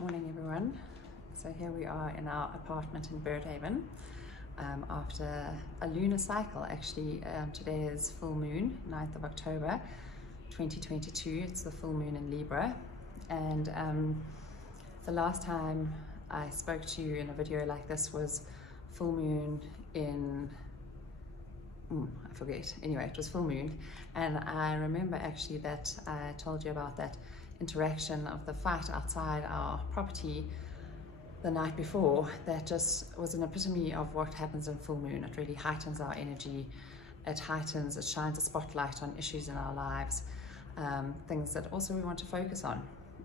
Morning everyone. So here we are in our apartment in Birdhaven after a lunar cycle. Actually today is full moon, 9th of October 2022. It's the full moon in Libra, and the last time I spoke to you in a video like this was full moon in I forget. Anyway, it was full moon, and I remember actually that I told you about that interaction of the fight outside our property the night before. That just was an epitome of what happens in full moon. It really heightens our energy. It shines a spotlight on issues in our lives, things that also we want to focus on.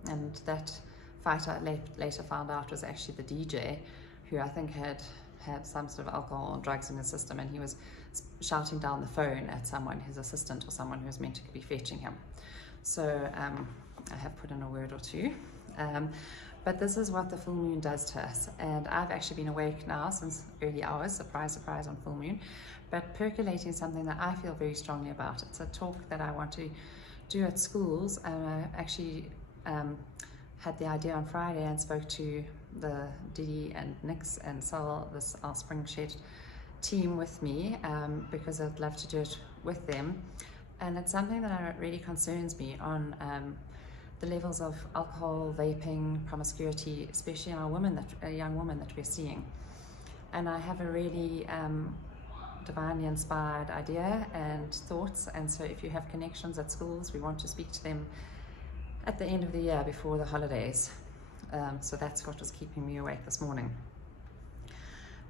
And that fight I later found out was actually the DJ, who I think had some sort of alcohol or drugs in his system, and he was shouting down the phone at someone, his assistant or someone who was meant to be fetching him. So I have put in a word or two, but this is what the full moon does to us. And I've actually been awake now since early hours, surprise, surprise, on full moon, but percolating something that I feel very strongly about. It's a talk that I want to do at schools, and I actually had the idea on Friday and spoke to the Didi and Nix and Sol, our Spring Shed team, with me, because I'd love to do it with them. And it's something that really concerns me on the levels of alcohol, vaping, promiscuity, especially in our young women that we're seeing. And I have a really divinely inspired idea and thoughts, and so if you have connections at schools, we want to speak to them at the end of the year before the holidays. So that's what was keeping me awake this morning.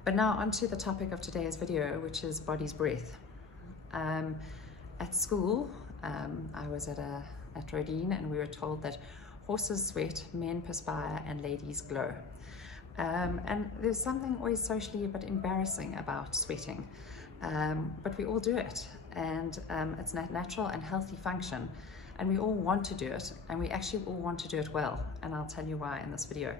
But now onto the topic of today's video, which is body's breath. At school, I was at Rodine, and we were told that horses sweat, men perspire, and ladies glow. And there's something always socially a bit embarrassing about sweating, but we all do it, and it's a natural and healthy function, and we all want to do it, and we actually all want to do it well, and I'll tell you why in this video.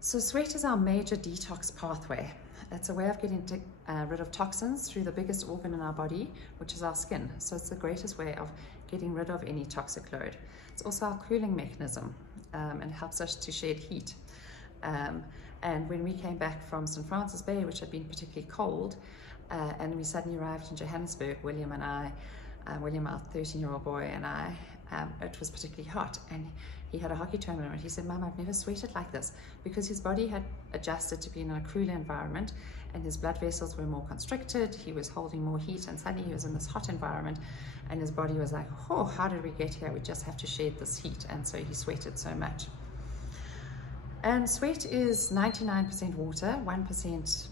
So sweat is our major detox pathway. It's a way of getting rid of toxins through the biggest organ in our body, which is our skin. So it's the greatest way of getting rid of any toxic load. It's also our cooling mechanism, and helps us to shed heat. And when we came back from St. Francis Bay, which had been particularly cold, and we suddenly arrived in Johannesburg, William, our 13-year-old boy, and I, it was particularly hot, and he had a hockey tournament. He said, "Mum, I've never sweated like this," because his body had adjusted to being in a cooler environment, and his blood vessels were more constricted. He was holding more heat, and suddenly he was in this hot environment, and his body was like, "Oh, how did we get here? We just have to shed this heat." And so he sweated so much. And sweat is 99% water, 1%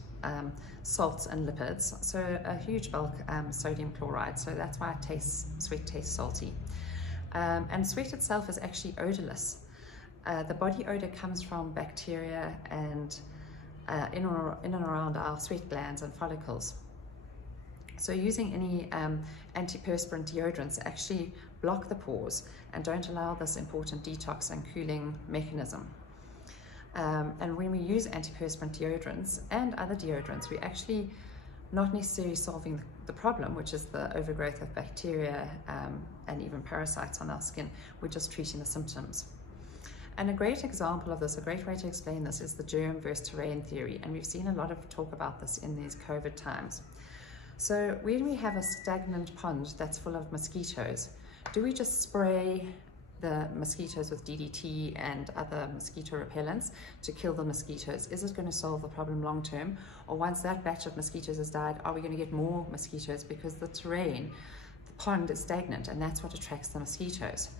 salts and lipids, so a huge bulk sodium chloride. So that's why sweat tastes salty. And sweat itself is actually odorless. The body odor comes from bacteria and in and around our sweat glands and follicles. So using any antiperspirant deodorants actually block the pores and don't allow this important detox and cooling mechanism. And when we use antiperspirant deodorants and other deodorants, we're actually not necessarily solving the problem, which is the overgrowth of bacteria and even parasites on our skin. We're just treating the symptoms. And a great example of this, a great way to explain this, is the germ versus terrain theory. And we've seen a lot of talk about this in these COVID times. So when we have a stagnant pond that's full of mosquitoes, do we just spray the mosquitoes with DDT and other mosquito repellents to kill the mosquitoes? Is it going to solve the problem long term? Or once that batch of mosquitoes has died, are we going to get more mosquitoes because the terrain, the pond, is stagnant, and that's what attracts the mosquitoes?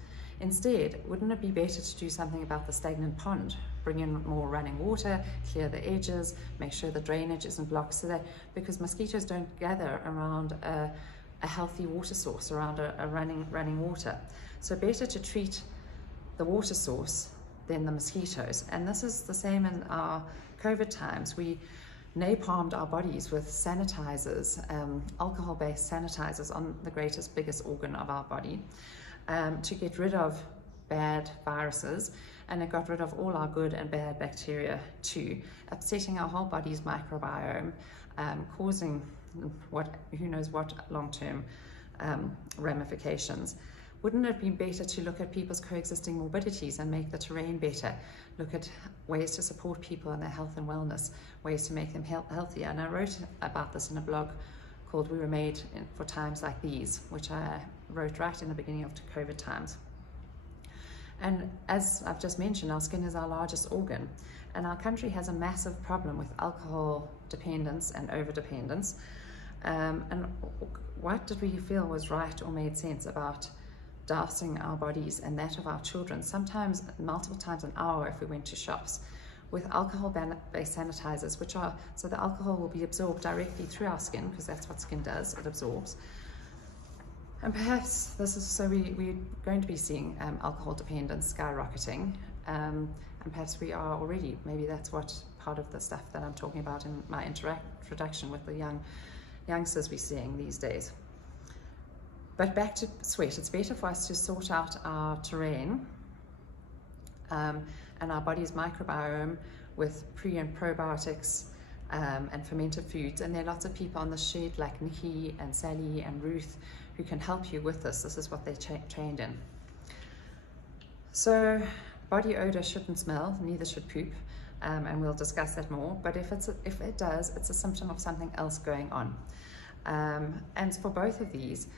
Instead, wouldn't it be better to do something about the stagnant pond? Bring in more running water, clear the edges, make sure the drainage isn't blocked, so that, because mosquitoes don't gather around a healthy water source, around a running water. So better to treat the water source than the mosquitoes. And this is the same in our COVID times. We napalmed our bodies with sanitizers, alcohol-based sanitizers on the biggest organ of our body, to get rid of bad viruses, and it got rid of all our good and bad bacteria too, upsetting our whole body's microbiome, causing who knows what long-term ramifications. Wouldn't it be better to look at people's coexisting morbidities and make the terrain better? Look at ways to support people in their health and wellness, ways to make them healthier. And I wrote about this in a blog called We Were Made for Times Like These, which I wrote right in the beginning of COVID times. And as I've just mentioned, our skin is our largest organ, and our country has a massive problem with alcohol dependence and over-dependence. And what did we feel was right or made sense about dousing our bodies and that of our children, sometimes multiple times an hour if we went to shops, with alcohol-based sanitizers, which are, so the alcohol will be absorbed directly through our skin, because that's what skin does, it absorbs. And perhaps this is, so we're going to be seeing alcohol dependence skyrocketing, and perhaps we are already. Maybe that's what part of the stuff that I'm talking about in my introduction with the youngsters we're seeing these days. But back to sweat, it's better for us to sort out our terrain and our body's microbiome with pre and probiotics and fermented foods. And there are lots of people on the shed like Nikki and Sally and Ruth who can help you with this. This is what they're trained in. So body odor shouldn't smell, neither should poop, and we'll discuss that more. But if it does, it's a symptom of something else going on. And for both of these,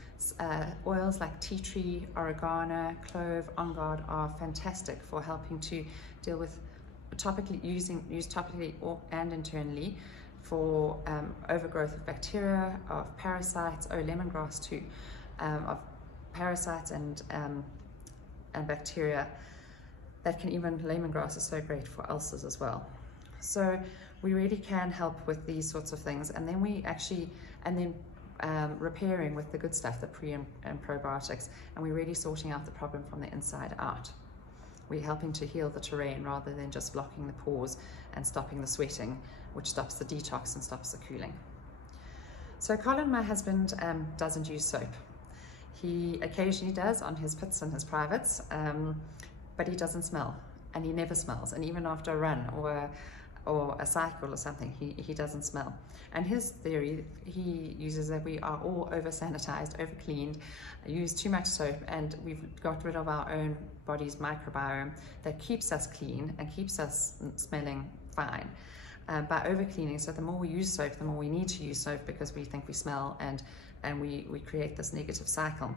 oils like tea tree, oregano, clove, on guard are fantastic for helping to deal with used topically and internally for overgrowth of bacteria, of parasites, lemongrass too, of parasites and bacteria. That can even, lemongrass is so great for ulcers as well. So we really can help with these sorts of things, and then repairing with the good stuff, the pre and probiotics, and we're really sorting out the problem from the inside out. We're helping to heal the terrain rather than just blocking the pores and stopping the sweating, which stops the detox and stops the cooling. So Colin, my husband, doesn't use soap. He occasionally does on his pits and his privates, but he doesn't smell, and he never smells. And even after a run or a cycle or something, he doesn't smell. And his theory, he uses that we are all over-sanitized, over-cleaned, use too much soap, and we've got rid of our own body's microbiome that keeps us clean and keeps us smelling fine by over-cleaning. So the more we use soap, the more we need to use soap, because we think we smell, and we create this negative cycle.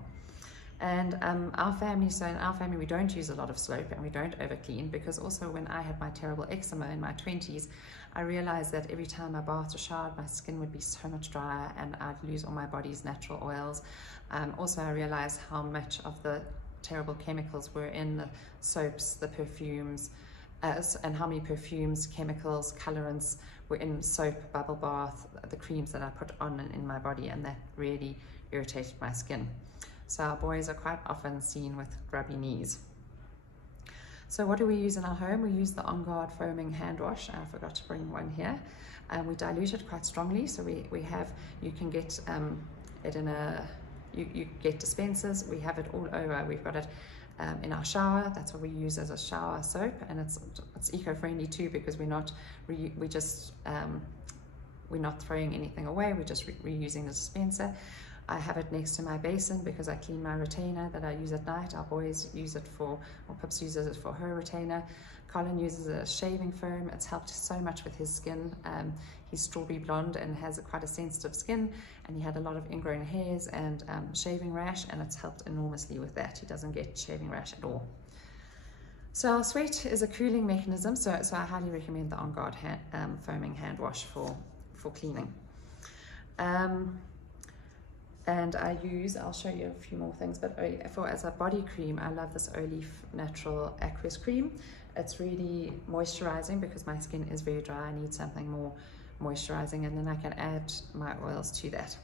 And our family, so in our family we don't use a lot of soap and we don't over clean, because also when I had my terrible eczema in my 20s, I realized that every time I bathed or showered, my skin would be so much drier and I'd lose all my body's natural oils. Also I realized how much of the terrible chemicals were in the soaps, the perfumes, and how many perfumes, chemicals, colorants were in soap, bubble bath, the creams that I put on in my body, and that really irritated my skin. So our boys are quite often seen with grubby knees. So what do we use in our home? We use the On Guard foaming hand wash. I forgot to bring one here. We dilute it quite strongly, so you can get it in you get dispensers. We have it all over. We've got it in our shower. That's what we use as a shower soap, and it's eco-friendly too, because we're not throwing anything away. We're just reusing the dispenser. I have it next to my basin because I clean my retainer that I use at night. Our boys use it or Pips uses it for her retainer. Colin uses a shaving foam. It's helped so much with his skin. He's strawberry blonde and has quite a sensitive skin, and he had a lot of ingrown hairs and shaving rash, and it's helped enormously with that. He doesn't get shaving rash at all. So our sweat is a cooling mechanism, so I highly recommend the On Guard foaming hand wash for cleaning. And I'll show you a few more things, but as a body cream, I love this Olive Natural Aqueous Cream. It's really moisturizing because my skin is very dry. I need something more moisturizing, and then I can add my oils to that.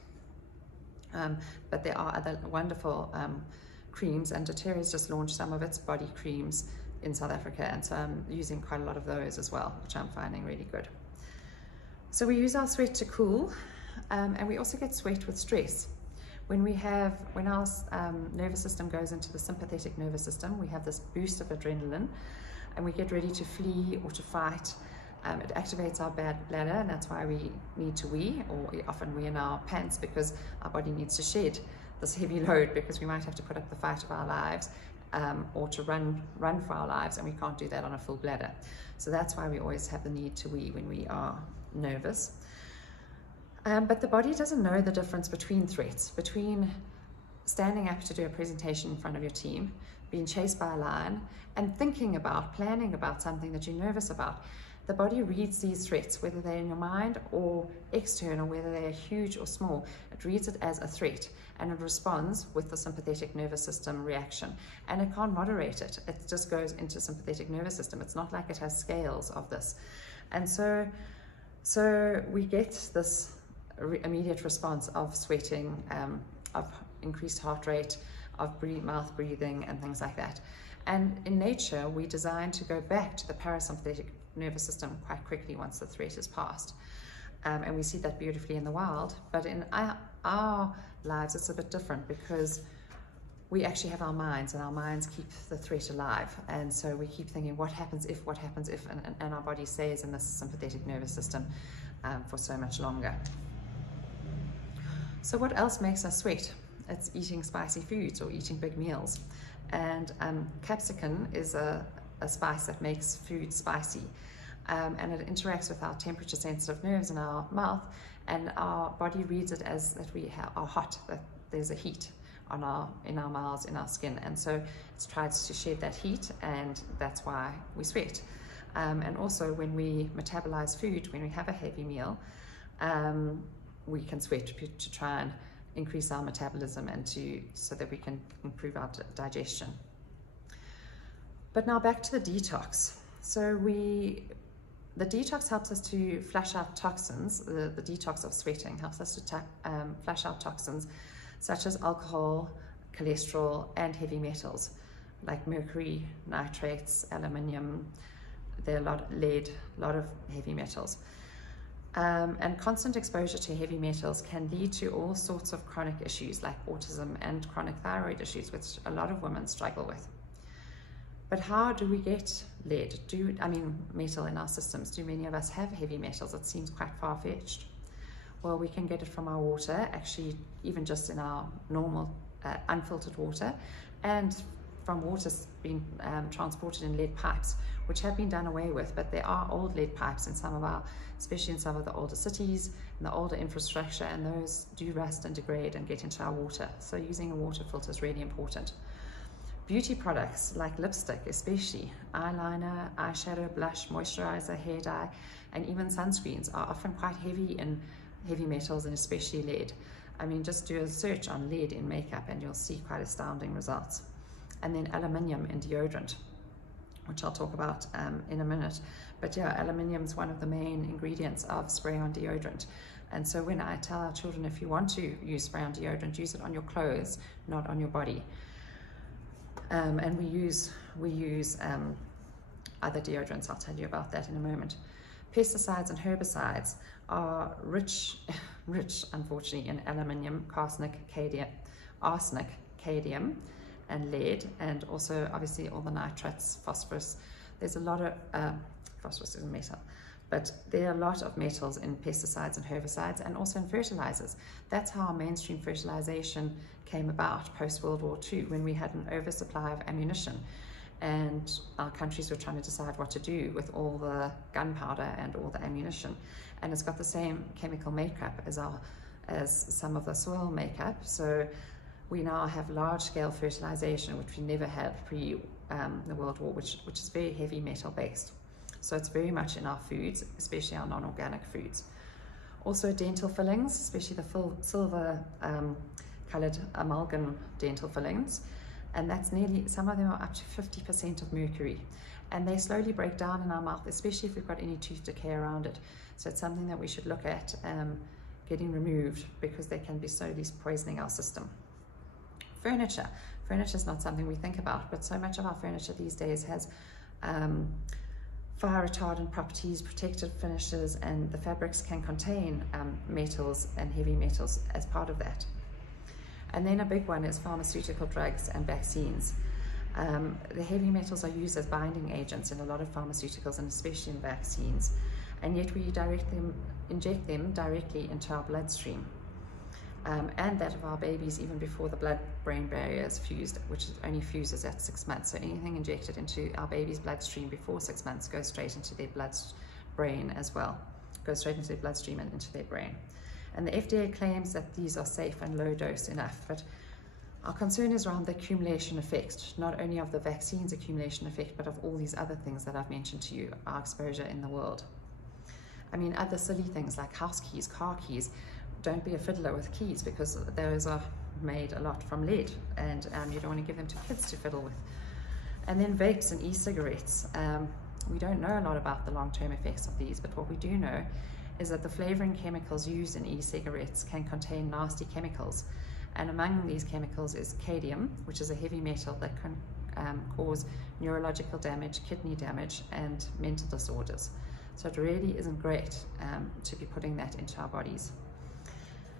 But there are other wonderful creams, and Doterra's just launched some of its body creams in South Africa, and so I'm using quite a lot of those as well, which I'm finding really good. So we use our sweat to cool, and we also get sweat with stress. When our nervous system goes into the sympathetic nervous system, we have this boost of adrenaline, and we get ready to flee or to fight. It activates our bladder, and that's why we need to wee, or often wee in our pants, because our body needs to shed this heavy load, because we might have to put up the fight of our lives, or to run for our lives, and we can't do that on a full bladder. So that's why we always have the need to wee when we are nervous. But the body doesn't know the difference between threats, between standing up to do a presentation in front of your team, being chased by a lion, and planning about something that you're nervous about. The body reads these threats, whether they're in your mind or external, whether they're huge or small. It reads it as a threat, and it responds with the sympathetic nervous system reaction. And it can't moderate it. It just goes into sympathetic nervous system. It's not like it has scales of this. And so we get this immediate response of sweating, of increased heart rate, of mouth breathing, and things like that. And in nature, we designed to go back to the parasympathetic nervous system quite quickly once the threat is passed. And we see that beautifully in the wild, but in our lives it's a bit different, because we actually have our minds, and our minds keep the threat alive. And so we keep thinking, what happens if, and our body stays in this sympathetic nervous system for so much longer. So what else makes us sweat? It's eating spicy foods or eating big meals. And capsicum is a spice that makes food spicy, and it interacts with our temperature sensitive nerves in our mouth, and our body reads it as that we are hot, that there's a heat in our mouths, in our skin, and so it tries to shed that heat, and that's why we sweat. And also when we metabolize food, when we have a heavy meal, we can sweat to try and increase our metabolism, and so that we can improve our digestion. But now back to the detox. So the detox helps us to flush out toxins. The detox of sweating helps us to flush out toxins such as alcohol, cholesterol, and heavy metals like mercury, nitrates, aluminium. There are a lot of lead, a lot of heavy metals. And constant exposure to heavy metals can lead to all sorts of chronic issues like autism and chronic thyroid issues, which a lot of women struggle with. But how do we get metal in our systems? Do many of us have heavy metals? It seems quite far-fetched. Well, we can get it from our water, actually, even just in our normal unfiltered water, and from water being transported in lead pipes, which have been done away with, but there are old lead pipes in especially in some of the older cities and the older infrastructure, and those do rust and degrade and get into our water. So using a water filter is really important. Beauty products like lipstick, especially eyeliner, eyeshadow, blush, moisturizer, hair dye, and even sunscreens are often quite heavy in heavy metals, and especially lead. I mean, just do a search on lead in makeup and you'll see quite astounding results. And then aluminium in deodorant, which I'll talk about in a minute. But yeah, aluminium is one of the main ingredients of spray-on deodorant. And so when I tell our children, if you want to use spray-on deodorant, use it on your clothes, not on your body. And we use other deodorants. I'll tell you about that in a moment. Pesticides and herbicides are rich, unfortunately, in aluminium, arsenic, cadmium, and lead, and also obviously all the nitrates, phosphorus. There's a lot of phosphorus is a metal, but there are a lot of metals in pesticides and herbicides, and also in fertilizers. That's how mainstream fertilization came about post-World War II, when we had an oversupply of ammunition, and our countries were trying to decide what to do with all the gunpowder and all the ammunition. And it's got the same chemical makeup as some of the soil makeup. So we now have large-scale fertilization, which we never had pre the World War, which is very heavy metal based. So it's very much in our foods, especially our non-organic foods. Also dental fillings, especially the silver colored amalgam dental fillings, and that's some of them are up to 50% of mercury, and they slowly break down in our mouth, especially if we've got any tooth decay around it. So it's something that we should look at getting removed, because they can be slowly poisoning our system. Furniture is not something we think about, but so much of our furniture these days has fire retardant properties, protective finishes, and the fabrics can contain metals and heavy metals as part of that. And then a big one is pharmaceutical drugs and vaccines. The heavy metals are used as binding agents in a lot of pharmaceuticals, and especially in vaccines, and yet we inject them directly into our bloodstream. and that of our babies even before the blood-brain barrier is fused, which only fuses at 6 months. So anything injected into our baby's bloodstream before 6 months goes straight into their brain as well, goes straight into their bloodstream and into their brain. And the FDA claims that these are safe and low dose enough, but our concern is around the accumulation effect, not only of the vaccine's accumulation effect, but of all these other things that I've mentioned to you, our exposure in the world. I mean, other silly things like house keys, car keys. Don't be a fiddler with keys, because those are made a lot from lead, and you don't want to give them to kids to fiddle with. And then vapes and e-cigarettes. We don't know a lot about the long-term effects of these, but what we do know is that the flavoring chemicals used in e-cigarettes can contain nasty chemicals. And among these chemicals is cadmium, which is a heavy metal that can cause neurological damage, kidney damage, and mental disorders. So it really isn't great to be putting that into our bodies.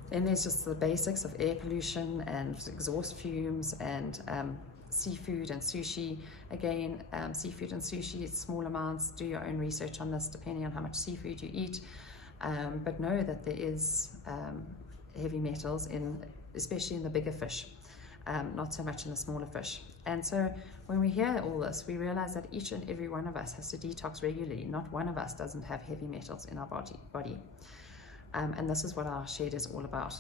Then there's just the basics of air pollution and exhaust fumes and seafood and sushi. Again, seafood and sushi, small amounts. Do your own research on this depending on how much seafood you eat. But know that there is heavy metals especially in the bigger fish, not so much in the smaller fish. And so when we hear all this, we realize that each and every one of us has to detox regularly. Not one of us doesn't have heavy metals in our body. And this is what our shed is all about.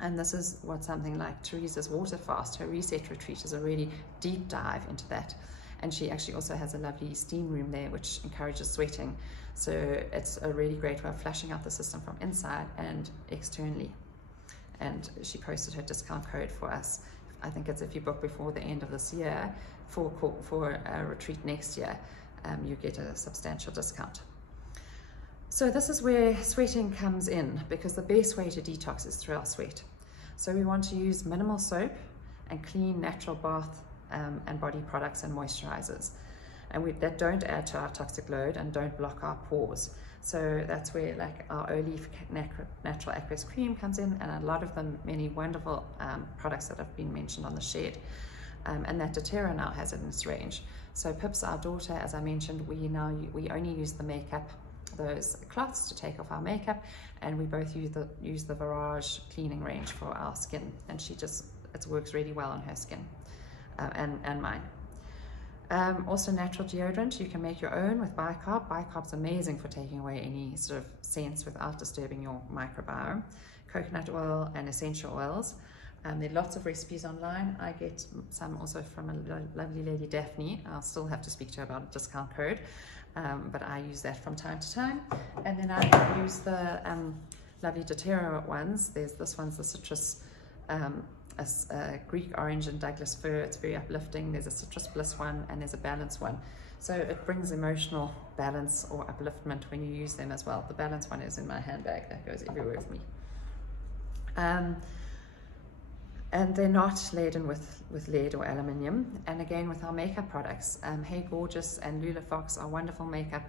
And this is what something like Teresa's water fast, her reset retreat, is a really deep dive into that. And she actually also has a lovely steam room there which encourages sweating. So it's a really great way of flushing out the system from inside and externally. And she posted her discount code for us. I think it's if you book before the end of this year for a retreat next year, you get a substantial discount. So this is where sweating comes in, because the best way to detox is through our sweat. So we want to use minimal soap and clean natural bath and body products and moisturizers, and that don't add to our toxic load and don't block our pores. So that's where like our Olive natural aqueous cream comes in, and a lot of the many wonderful products that have been mentioned on the shed. And that doTERRA now has it in its range. So Pips, our daughter, as I mentioned, we only use the makeup, those cloths to take off our makeup, and we both use the Virage cleaning range for our skin, and it works really well on her skin and mine. Also natural deodorant, you can make your own with bicarb. Bicarb's amazing for taking away any sort of scents without disturbing your microbiome. Coconut oil and essential oils. There are lots of recipes online. I get some also from a lovely lady, Daphne. I'll still have to speak to her about a discount code, but I use that from time to time. And then I use the lovely doTERRA ones. This one's the citrus, Greek orange and Douglas fir. It's very uplifting. There's a citrus bliss one and there's a balance one. So it brings emotional balance or upliftment when you use them as well. The balance one is in my handbag. That goes everywhere with me. And they're not laden with lead or aluminium. And again, with our makeup products, Hey Gorgeous and Lula Fox are wonderful makeup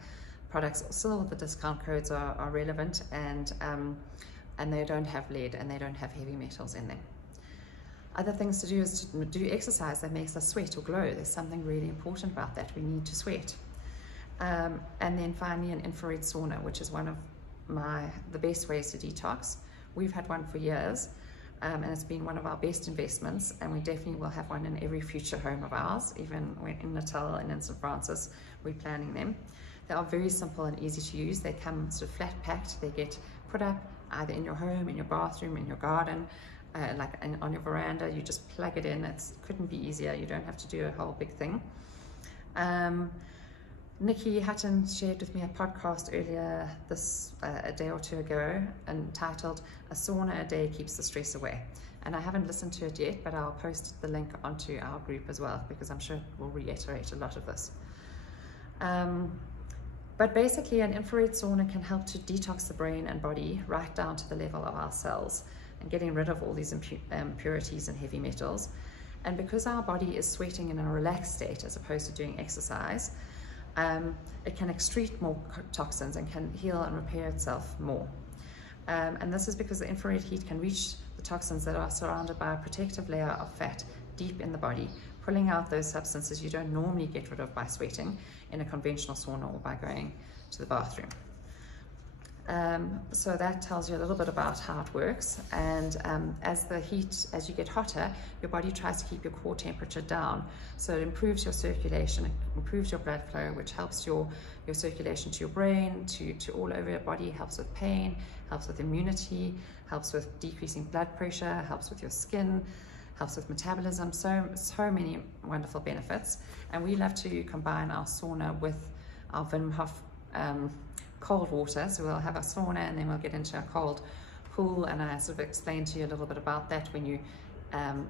products. Still, the discount codes are relevant, and they don't have lead and they don't have heavy metals in them. Other things to do is to do exercise that makes us sweat or glow. There's something really important about that. We need to sweat. And then finally, an infrared sauna, which is one of the best ways to detox. We've had one for years. And it's been one of our best investments, and we definitely will have one in every future home of ours. Even in Natal and in St. Francis, we're planning them. They are very simple and easy to use. They come sort of flat packed. They get put up either in your home, in your bathroom, in your garden, on your veranda. You just plug it in. It couldn't be easier. You don't have to do a whole big thing. Nikki Hutton shared with me a podcast earlier a day or two ago, entitled "A Sauna a Day Keeps the Stress Away," and I haven't listened to it yet, but I'll post the link onto our group as well, because I'm sure it will reiterate a lot of this. But basically, an infrared sauna can help to detox the brain and body right down to the level of our cells, and getting rid of all these impurities and heavy metals. And because our body is sweating in a relaxed state as opposed to doing exercise, it can excrete more toxins and can heal and repair itself more. And this is because the infrared heat can reach the toxins that are surrounded by a protective layer of fat deep in the body, pulling out those substances you don't normally get rid of by sweating in a conventional sauna or by going to the bathroom. So that tells you a little bit about how it works. And as you get hotter, your body tries to keep your core temperature down. So it improves your circulation, it improves your blood flow, which helps your circulation to your brain, to all over your body, helps with pain, helps with immunity, helps with decreasing blood pressure, helps with your skin, helps with metabolism, so many wonderful benefits. And we love to combine our sauna with our Wim Hof cold water. So we'll have a sauna and then we'll get into a cold pool, and I sort of explained to you a little bit about that. When you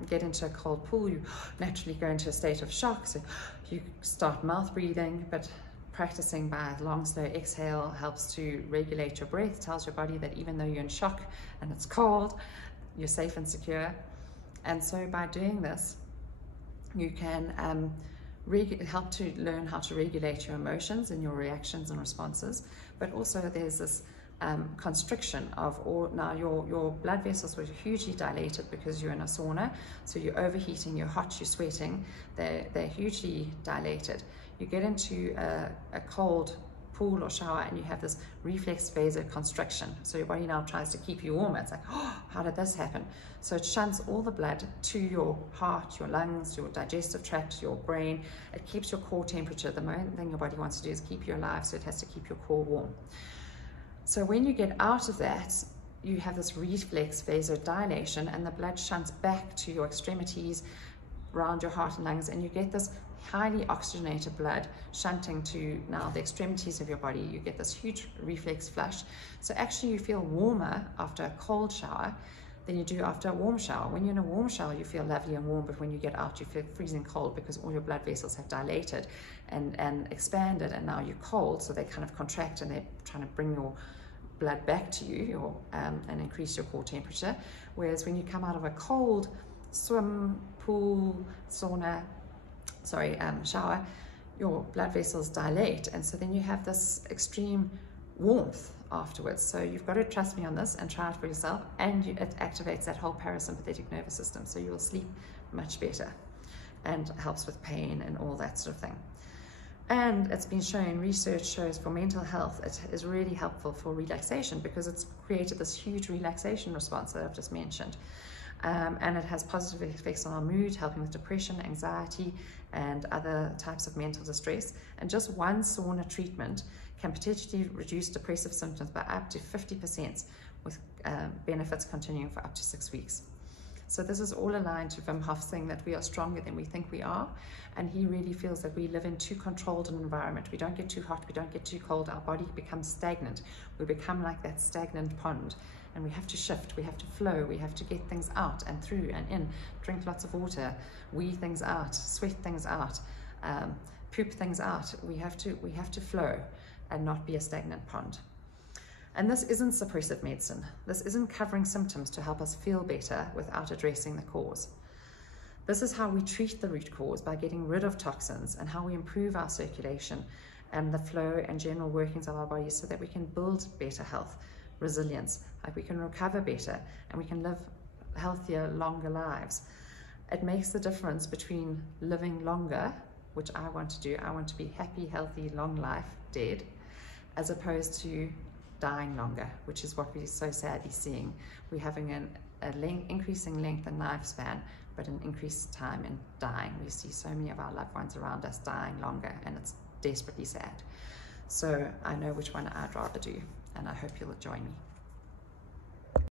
get into a cold pool, you naturally go into a state of shock, so you start mouth breathing, but practicing by long slow exhale helps to regulate your breath, tells your body that even though you're in shock and it's cold, you're safe and secure. And so by doing this, you can help to learn how to regulate your emotions and your reactions and responses. But also there's this constriction of now your blood vessels were hugely dilated because you're in a sauna, so you're overheating, you're hot, you're sweating, they're hugely dilated. You get into a cold pool or shower and you have this reflex vasoconstriction, so your body now tries to keep you warm. It's like, oh, how did this happen? So it shunts all the blood to your heart, your lungs, your digestive tract, your brain. It keeps your core temperature. The main thing your body wants to do is keep you alive, so it has to keep your core warm. So when you get out of that, you have this reflex vasodilation, and the blood shunts back to your extremities, around your heart and lungs, and you get this highly oxygenated blood shunting to now the extremities of your body. You get this huge reflex flush. So actually you feel warmer after a cold shower than you do after a warm shower. When you're in a warm shower, you feel lovely and warm, but when you get out, you feel freezing cold because all your blood vessels have dilated and expanded, and now you're cold, so they kind of contract and they're trying to bring your blood back to you, and increase your core temperature. Whereas when you come out of a cold swim, pool, sauna, shower, your blood vessels dilate, and so then you have this extreme warmth afterwards. So you've got to trust me on this and try it for yourself, and it activates that whole parasympathetic nervous system, so you will sleep much better, and helps with pain and all that sort of thing. And it's been shown, research shows for mental health, it is really helpful for relaxation, because it's created this huge relaxation response that I've just mentioned. And it has positive effects on our mood, helping with depression, anxiety, and other types of mental distress. And just one sauna treatment can potentially reduce depressive symptoms by up to 50%, with benefits continuing for up to 6 weeks. So this is all aligned to Wim Hof's thing that we are stronger than we think we are, and he really feels that we live in too controlled an environment. We don't get too hot, we don't get too cold, our body becomes stagnant. We become like that stagnant pond, and we have to shift, we have to flow, we have to get things out and through and in, drink lots of water, wee things out, sweat things out, poop things out. We have to flow and not be a stagnant pond. And this isn't suppressive medicine. This isn't covering symptoms to help us feel better without addressing the cause. This is how we treat the root cause, by getting rid of toxins, and how we improve our circulation and the flow and general workings of our bodies, so that we can build better health, resilience, like we can recover better, and we can live healthier, longer lives. It makes the difference between living longer, which I want to do. I want to be happy, healthy, long life, dead, as opposed to dying longer, which is what we're so sadly seeing. We're having an increasing length in lifespan, but an increased time in dying. We see so many of our loved ones around us dying longer, and it's desperately sad. So I know which one I'd rather do, and I hope you'll join me.